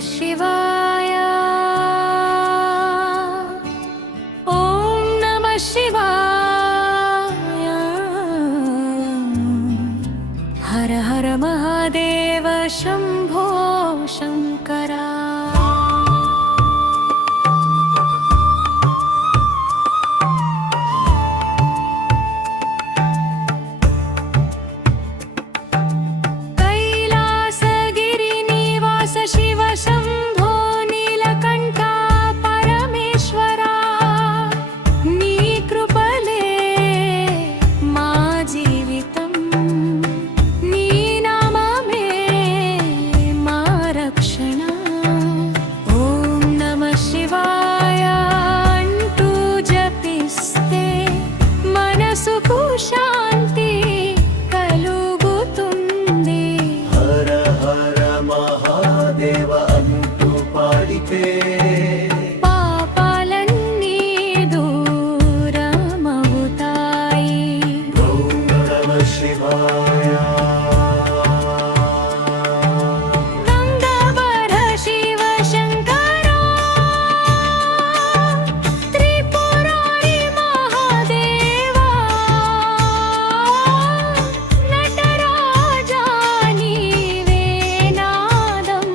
शिवाय ॐ नमः शिवाय हर हर महादेव शंभो शंकरा शिव शंभो नीलकंठा परमेश्वरा नी कृपले मा जीवितं नी नाममे मा रक्षण ॐ नमः शिवाय अंटू जपिस्ते मनसुकु शांति कलुगुतुंदी हर हर महादेव अंटू पाडिते पापालन्नी दूरमవుతాయి ओम नमः शिवाय गंगाधर शिव शंकरा त्रिपुरारी महादेवा नटराजा नीवे नादं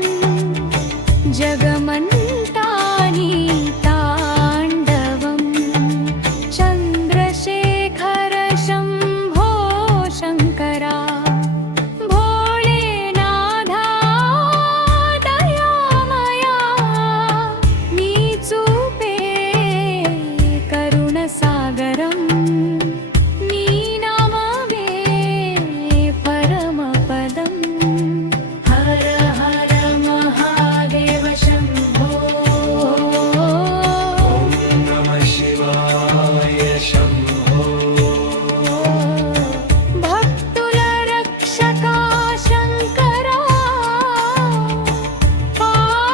जगमंता नी तांडवं चंद्रशेखर शंभो शंकरा भोलेनाथा दयामया नी चूपे करुणसागरं नी नामवे परमपदं हर हर महादेव शंभो ओम नमः शिवाय शंभो भक्तुल रक्षका शंकरा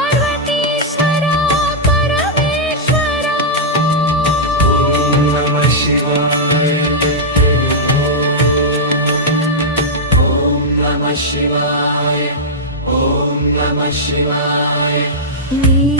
पार्वतीश्वरा परमेश्वरा ओम नमः शिवाय ओम नमः शिवाय ओम नमः शिवाय नी